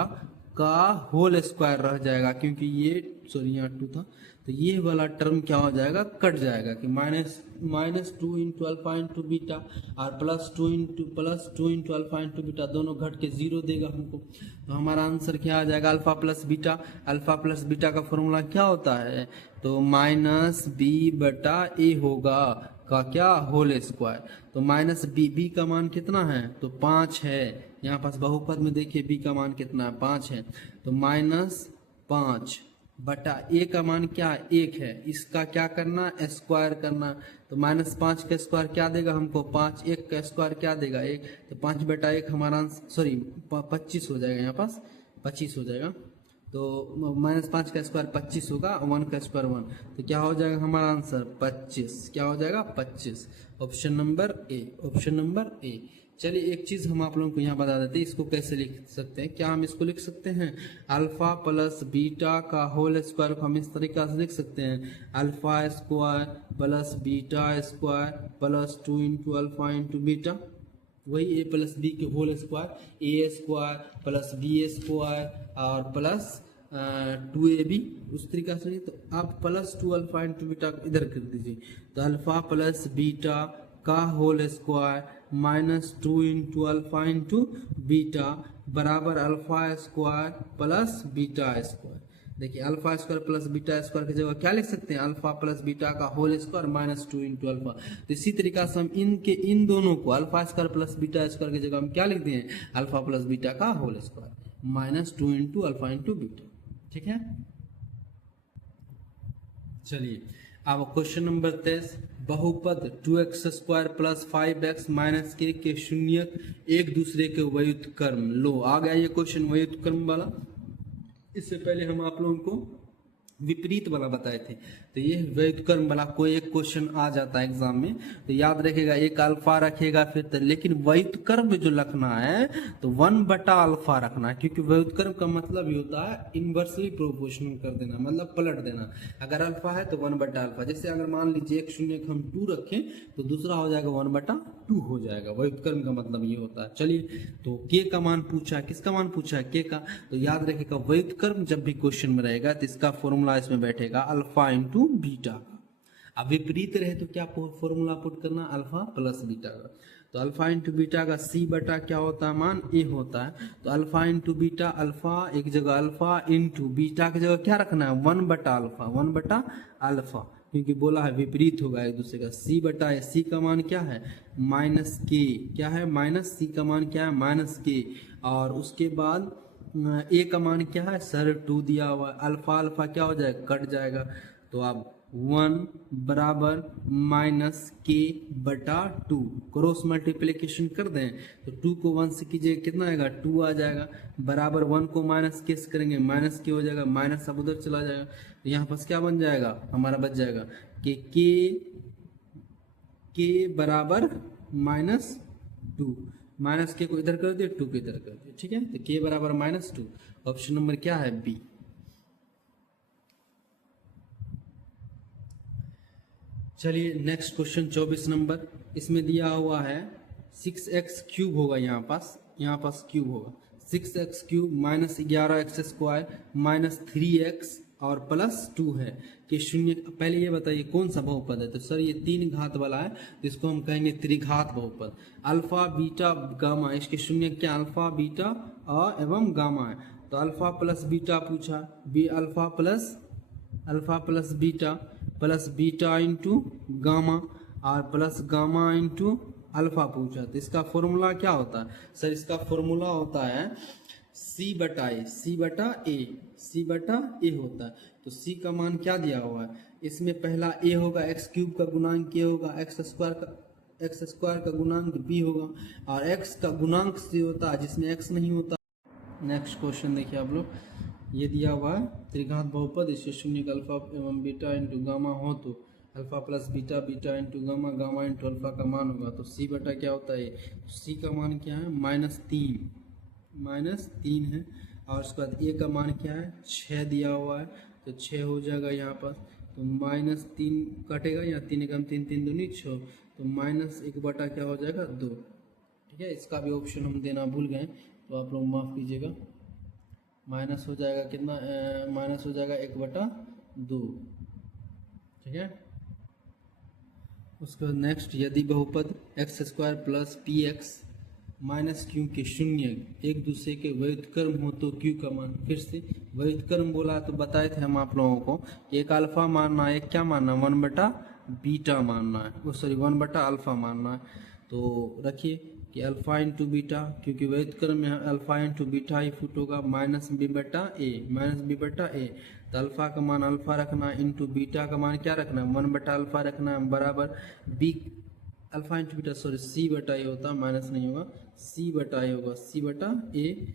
का होल स्क्वायर रह जाएगा, क्योंकि ये सॉरी यहाँ 2 था, तो ये वाला टर्म क्या हो जाएगा, कट जाएगा कि minus 2 into alpha into beta और plus 2 into alpha into beta दोनों घट के 0 देगा हमको। तो हमारा आंसर क्या आ जाएगा, alpha plus beta. Alpha plus beta का फॉर्मूला क्या होता है, तो माइनस b/a होगा का क्या होल स्क्वायर। तो माइनस बी का मान कितना है, तो 5 है। यहाँ पास बहुपद में देखिए b का मान कितना है, 5 है, तो -5 बटा a का मान क्या है, 1 है। इसका क्या करना, स्क्वायर करना, तो -5 का स्क्वायर क्या देगा हमको 5, 1 का स्क्वायर क्या देगा 1, तो 5/1 हमारा सॉरी 25 हो जाएगा, यहाँ पास 25 हो जाएगा। तो -5 का स्क्वायर 25 होगा, 1 का स्क्वायर 1, तो क्या हो जाएगा हमारा आंसर 25। क्या हो जाएगा 25, option number A, option number A. चलिए एक चीज हम आप लोगों को यहाँ बता देते हैं, इसको कैसे लिख सकते हैं। क्या हम इसको लिख सकते हैं, अल्फा प्लस बीटा का होल स्क्वायर को हम इस तरीका से लिख सकते हैं, alpha square plus beta square plus 2 into alpha into beta, वही a प्लस बी के whole square, a square plus B square और प्लस 2ab, उस तरीका से। तो आप प्लस 2 अल्फा इंटू बीटा इधर कर दीजिए, तो अल्फा प्लस बीटा का whole square minus 2 into alpha into beta बराबर alpha square plus beta square. देखिए alpha square plus beta square की जगह क्या लिख सकते हैं, अल्फा प्लस बीटा का whole square minus 2 into alpha. तो इसी तरीका से हम इन दोनों को alpha square plus beta square की जगह हम क्या लिखते हैं, अल्फा प्लस बीटा का whole square minus 2 into alpha into beta, ठीक है। चलिए अब क्वेश्चन नंबर 23, बहुपद 2x² प्लस 5x माइनस के शून्यक एक दूसरे के व्युत्क्रम। लो आ गया ये क्वेश्चन व्युत्क्रम वाला। इससे पहले हम आप लोगों को विपरीत वाला बताए थे, तो ये व्युत्क्रम वाला कोई एक क्वेश्चन आ जाता है एग्जाम में, तो याद रखेगा एक अल्फा रखेगा फिर तो, लेकिन व्युत्क्रम में जो रखना है तो 1/अल्फा रखना है, क्योंकि व्युत्क्रम का मतलब ये होता है इनवर्सली प्रोपोर्शनल कर देना, मतलब पलट देना। अगर अल्फा है तो 1/अल्फा, जैसे अगर मान लीजिए एक शून्य हम 2 रखें तो दूसरा हो जाएगा 1/2 हो जाएगा। व्युत्क्रम का मतलब ये होता है। चलिए तो के का मान पूछा है, किसका मान पूछा है, के का, तो याद रखेगा व्युत्क्रम जब भी क्वेश्चन में रहेगा तो इसका फॉर्मूला इसमें बैठेगा अल्फा इंटू बीटा का। अब विपरीत रहे तो क्या फॉर्मूला पुट करना, अल्फा प्लस बीटा का। तो अल्फा इंटू बीटा का c बटा क्या होता है, मान a होता है। तो अल्फा इंटू बीटा, अल्फा एक जगह अल्फा इंटू बीटा की जगह क्या रखना है 1/अल्फा, 1/अल्फा, क्योंकि बोला है विपरीत होगा एक दूसरे का। c बटा c का मान क्या है माइनस के, क्या है माइनस c का मान क्या है माइनस के, और उसके बाद a का मान क्या है सर 2 दिया हुआ, अल्फा अल्फा क्या हो जाएगा कट जाएगा। तो आप 1 बराबर माइनस के बटा 2 क्रॉस मल्टीप्लिकेशन कर दें तो 2 को 1 से कीजिए कितना आएगा 2 आ जाएगा, बराबर 1 को माइनस केस करेंगे माइनस के हो जाएगा, माइनस अब उधर चला जाएगा, तो यहाँ पास क्या बन जाएगा हमारा बच जाएगा कि के बराबर -2, माइनस के को इधर कर दिए 2 को इधर कर दिए, ठीक है। तो के बराबर -2, ऑप्शन नंबर क्या है बी। चलिए नेक्स्ट क्वेश्चन 24 नंबर, इसमें दिया हुआ है 6x³ होगा, यहाँ पास क्यूब होगा 6x³ -11x² -3x और +2 है कि शून्य। पहले ये बताइए कौन सा बहुपद है, तो सर ये 3 घात वाला है, जिसको हम कहेंगे त्रिघात बहुपद। अल्फा बीटा गामा, इसके शून्य क्या अल्फा बीटा और एवं गामा है। तो अल्फा प्लस बीटा पूछा, alpha plus beta into gamma और प्लस गामा इंटू अल्फा पूछा। तो इसका फॉर्मूला क्या होता है सर, इसका फॉर्मूला होता है सी बटा ए होता है। तो सी का मान क्या दिया हुआ है, इसमें पहला ए होगा, एक्स क्यूब का गुणांक ए होगा, एक्स स्क्वायर का गुणांक बी होगा, और एक्स का गुणांक सी होता है जिसमें एक्स नहीं होता। नेक्स्ट क्वेश्चन देखिए आप लोग, ये दिया हुआ है त्रिघात बहुपद, इससे शून्य का अल्फा एवं बीटा इंटू गामा हो तो alpha plus beta, beta into gamma, gamma into alpha का मान होगा। तो सी बटा क्या होता है, सी का मान क्या है -3 है, और उसके बाद ए का मान क्या है 6 दिया हुआ है, तो 6 हो जाएगा यहाँ पर। तो -3 कटेगा, यहाँ 3 एकम 3, 3 दूनी 6, तो -1 बटा क्या हो जाएगा 2। ठीक है, इसका भी ऑप्शन हम देना भूल गए, तो आप लोग माफ़ कीजिएगा। माइनस हो जाएगा कितना, माइनस हो जाएगा 1/2। ठीक है, उसके बाद नेक्स्ट, यदि बहुपद x² plus px minus Q के शून्य एक दूसरे के व्युत्क्रम हो तो क्यू का मान। फिर से व्युत्क्रम बोला तो बताए थे हम आप लोगों को कि एक अल्फा मानना है, एक क्या मानना, 1/बीटा मानना है, वो सॉरी 1/अल्फा मानना है। तो रखिए कि अल्फा इंटू बीटा, क्योंकि व्युत्क्रम में अल्फा इंटू बीटा ही फुट होगा, -b/a। तो अल्फा का मान अल्फा रखना इंटू बीटा का मान क्या रखना है 1/अल्फा रखना है, बराबर B alpha into beta sorry C बटा ए होता, माइनस नहीं होगा, सी बटा ए होगा, सी बटा ए।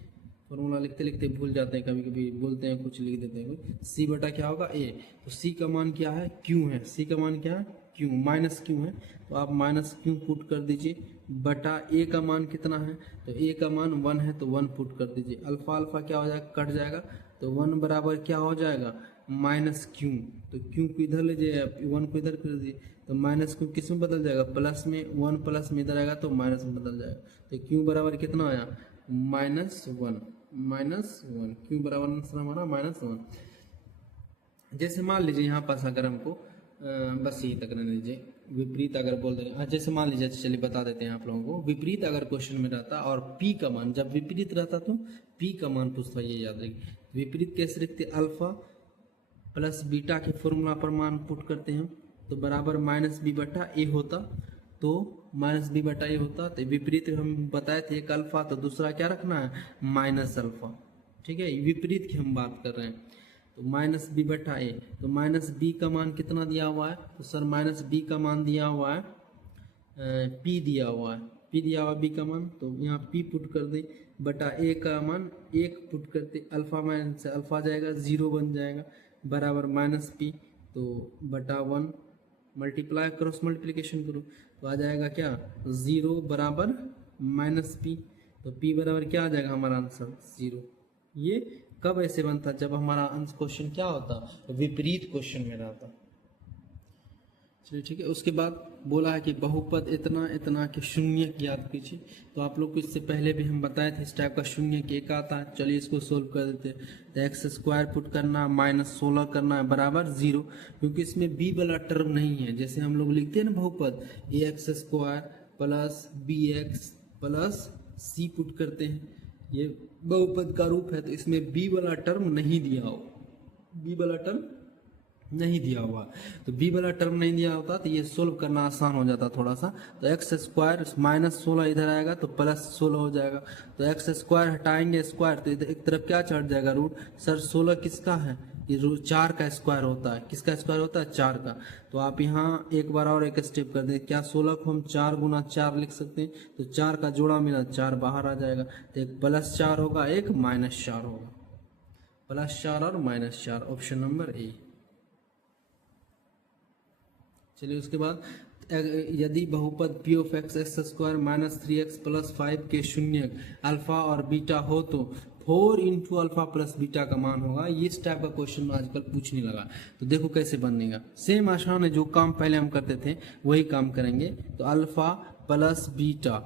फॉर्मूला लिखते लिखते भूल जाते हैं, कभी कभी बोलते हैं कुछ लिख देते हैं, सी बटा क्या होगा ए। तो सी का मान क्या है क्यू है, सी का मान क्या है क्यू, माइनस क्यू है, तो आप माइनस क्यू पुट कर दीजिए, बटा ए का मान कितना है, तो ए का मान 1 है, तो 1 पुट कर दीजिए। अल्फा अल्फा क्या हो जाएगा, कट जाएगा, तो 1 बराबर क्या हो जाएगा माइनस क्यू। तो क्यू को इधर ले जाइए, 1 को इधर कर दीजिए, तो माइनस क्यू किस में बदल जाएगा, प्लस में, 1 प्लस में इधर आएगा तो माइनस में बदल जाएगा। तो क्यू बराबर कितना आया -1, क्यू बराबर हमारा -1। जैसे मान लीजिए यहाँ पास अगर हमको बस यही तक रहने दीजिए, विपरीत अगर बोल देंगे, जैसे मान लीजिए, चलिए बता देते हैं आप लोगों को, विपरीत अगर क्वेश्चन में रहता और p का मान, जब विपरीत रहता तो p का मान पूछता, ये याद रखिए। विपरीत कैसे लिखते, अल्फा प्लस बीटा के फॉर्मूला पर मान पुट करते हैं, तो बराबर -b/a होता, तो -b/a होता। तो विपरीत हम बताए थे, एक अल्फा तो दूसरा क्या रखना है -अल्फा। ठीक है, विपरीत की हम बात कर रहे हैं, तो -b/a। तो -b का मान कितना दिया हुआ है, तो सर -b का मान दिया हुआ है p दिया हुआ है, p दिया हुआ b का मान, तो यहाँ p पुट कर दे, बटा a का मान 1 पुट करते, अल्फा माइनस से अल्फा जाएगा 0 बन जाएगा, बराबर -p, तो बटा 1 मल्टीप्लाई क्रॉस मल्टीप्लिकेशन करो, तो आ जाएगा क्या 0 बराबर -p। तो p बराबर क्या आ जाएगा हमारा आंसर 0। ये कब ऐसे बनता, जब हमारा क्वेश्चन क्या होता, विपरीत क्वेश्चन में रहता। चलिए ठीक है, उसके बाद बोला है कि बहुपद इतना इतना के शून्य की याद कीजिए। तो आप लोग को इससे पहले भी हम बताए थे इस टाइप का शून्य के एक आता है। चलिए इसको सोल्व कर देते हैं। तो x² पुट करना -16 करना है बराबर 0, क्योंकि इसमें b वाला टर्म नहीं है। जैसे हम लोग लिखते हैं ना बहुपद, ax² plus bx plus c put करते हैं, ये बहुपद का रूप है, तो इसमें b वाला टर्म नहीं दिया हो, b वाला टर्म नहीं दिया हुआ, तो b वाला टर्म नहीं दिया होता तो ये सोल्व करना आसान हो जाता थोड़ा सा। तो x² -16 इधर आएगा तो +16 हो जाएगा, तो x² हटाएंगे स्क्वायर, तो इधर एक तरफ क्या चढ़ जाएगा रूट। सर 16 किसका है, ये 4 का स्क्वायर होता है, किसका स्क्वायर होता है 4 का। तो आप यहाँ एक बार और एक स्टेप कर दें, क्या 16 को हम 4 गुना 4 लिख सकते हैं, तो 4 का जोड़ा मिला 4 बाहर आ जाएगा, तो एक +4 होगा, एक -4 होगा, +4 और -4, ऑप्शन नंबर ए। चलिए उसके बाद, यदि बहुपद p of x x² -3x + 5 के शून्य अल्फा और बीटा हो तो 4 × अल्फा प्लस बीटा का मान होगा। ये इस टाइप का क्वेश्चन आजकल पूछने लगा, तो देखो कैसे बनेगा। सेम आसान है, जो काम पहले हम करते थे वही काम करेंगे। तो अल्फा प्लस बीटा,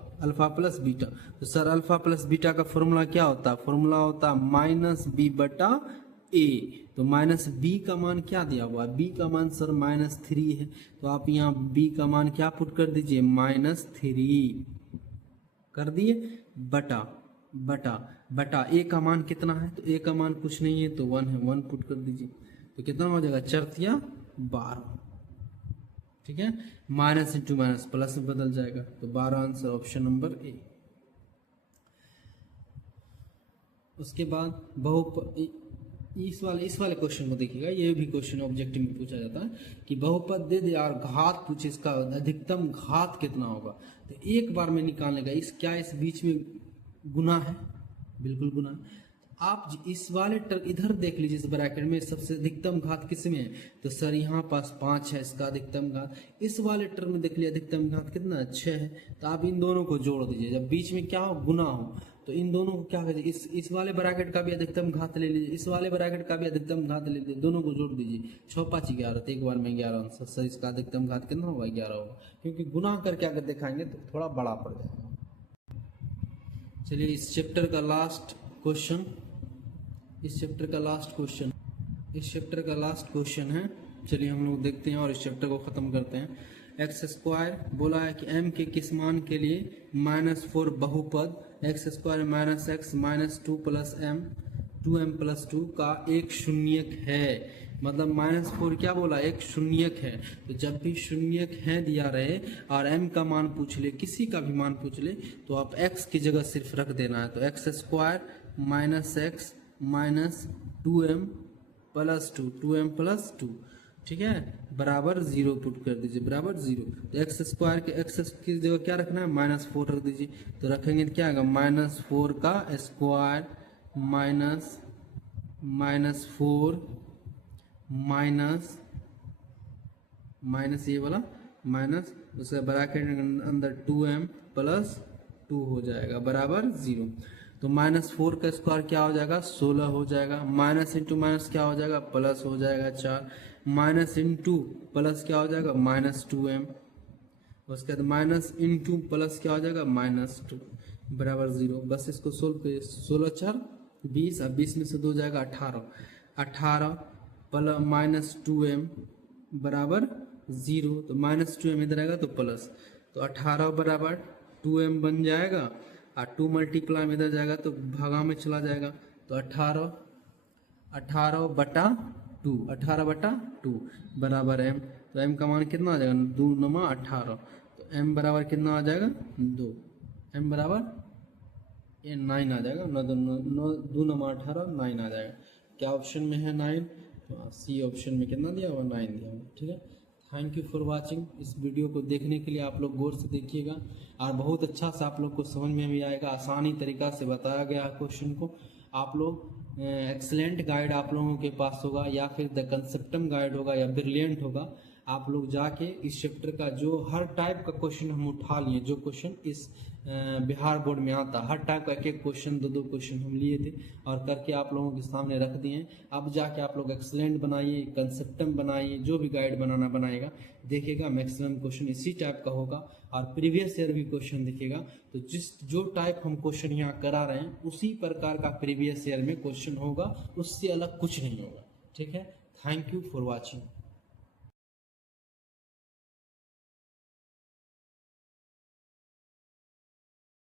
तो सर अल्फा प्लस बीटा का फॉर्मूला क्या होता है, फॉर्मूला होता है -b/a। ए, तो माइनस बी का मान क्या दिया हुआ है, बी का मान सर -3 है, तो आप यहाँ बी का मान क्या पुट कर दीजिए, -3 कर दिए, बटा बटा बटा ए का मान कितना है, तो ए का मान कुछ नहीं है तो 1 है, 1 पुट कर दीजिए, तो कितना हो जाएगा, 4 12, ठीक है, माइनस इंटू माइनस प्लस में बदल जाएगा, तो 12 आंसर ऑप्शन नंबर ए। उसके बाद इस वाले क्वेश्चन को देखिएगा, ये भी क्वेश्चन ऑब्जेक्टिव में पूछा जाता है कि बहुपद दे दे और घात पूछे, इसका अधिकतम घात कितना होगा, तो एक बार में निकालने का, इस बीच में गुना है, बिल्कुल गुना है। आप इस वाले इधर देख लीजिए, इस ब्रैकेट में सबसे अधिकतम घात किस में है, तो सर यहाँ पास 5 है इसका अधिकतम घात, इस वाले टर्म में देख लीजिए अधिकतम घात कितना, 6 है, तो आप इन दोनों को जोड़ दीजिए, जब बीच में क्या हो, गुना हो, तो इन दोनों को क्या कीजिए, इस वाले ब्रैकेट का भी अधिकतम घात ले लीजिए, इस वाले ब्रैकेट का भी अधिकतम घात ले लीजिए, दोनों को जोड़ दीजिए, 6 5 11, तो एक बार में 11 आंसर, सर इसका अधिकतम घात कितना होगा, 11 होगा, क्योंकि गुना करके अगर दिखाएंगे तो थोड़ा बड़ा पड़ जाएगा। चलिए इस चैप्टर का लास्ट क्वेश्चन, इस चैप्टर का लास्ट क्वेश्चन है, चलिए हम लोग देखते हैं और इस चैप्टर को खत्म करते हैं। x² बोला है कि m के किस मान के लिए -4 बहुपद x² -x -2 + m 2m + 2 का एक शून्यक है, मतलब -4 क्या बोला, एक शून्यक है, तो जब भी शून्यक है दिया रहे और m का मान पूछ ले, किसी का भी मान पूछ ले, तो आप x की जगह सिर्फ रख देना है, तो x² -x -2m + 2m + 2, ठीक है, बराबर 0 पुट कर दीजिए, बराबर 0, तो x² के x की जगह क्या रखना है, -4 रख दीजिए, तो रखेंगे तो क्या आएगा, -4 का स्क्वायर -4 माइनस ये वाला माइनस, उसका ब्रैकेट के अंदर 2m + 2 हो जाएगा, बराबर 0, तो -4 का स्क्वायर क्या हो जाएगा, 16 हो जाएगा, माइनस इंटू माइनस क्या हो जाएगा, प्लस हो जाएगा 4, माइनस इंटू प्लस क्या हो जाएगा, -2m, उसके बाद माइनस इंटू प्लस क्या हो जाएगा, -2 बराबर 0, बस इसको सोल्व करिए, 16 4 20, अब 20 में से 2 जाएगा 18 प्लस -2m बराबर 0, तो -2m इधर आएगा तो प्लस, तो 18 बराबर 2m बन जाएगा, और 2 मल्टीप्लाई में इधर जाएगा तो भागा में चला जाएगा, तो 18 बटा 2 बराबर m, तो m का मान कितना आ जाएगा, 2 9 18, तो m बराबर कितना आ जाएगा, 2, m बराबर 9 आ जाएगा, 2 9 18 9 आ जाएगा, क्या ऑप्शन में है 9, तो सी ऑप्शन में कितना दिया हुआ, 9 दिया हुआ, ठीक है। थैंक यू फॉर वाचिंग, इस वीडियो को देखने के लिए आप लोग गौर से देखिएगा और बहुत अच्छा से आप लोग को समझ में भी आएगा, आसानी तरीका से बताया गया क्वेश्चन को, आप लोग एक्सलेंट गाइड आप लोगों के पास होगा या फिर द कंसेप्टम गाइड होगा या ब्रिलियंट होगा, आप लोग जाके इस चैप्टर का जो हर टाइप का क्वेश्चन हम उठा लिए, जो क्वेश्चन इस बिहार बोर्ड में आता, हर टाइप का एक क्वेश्चन 2 क्वेश्चन हम लिए थे और करके आप लोगों के सामने रख दिए हैं। अब जाके आप लोग एक्सलेंट बनाइए, कंसेप्टम बनाइए, जो भी गाइड बनाएगा देखिएगा मैक्सिमम क्वेश्चन इसी टाइप का होगा और प्रीवियस ईयर भी क्वेश्चन देखिएगा, तो जो टाइप हम क्वेश्चन यहाँ करा रहे हैं उसी प्रकार का प्रीवियस ईयर में क्वेश्चन होगा, उससे अलग कुछ नहीं होगा, ठीक है। Thank you for watching.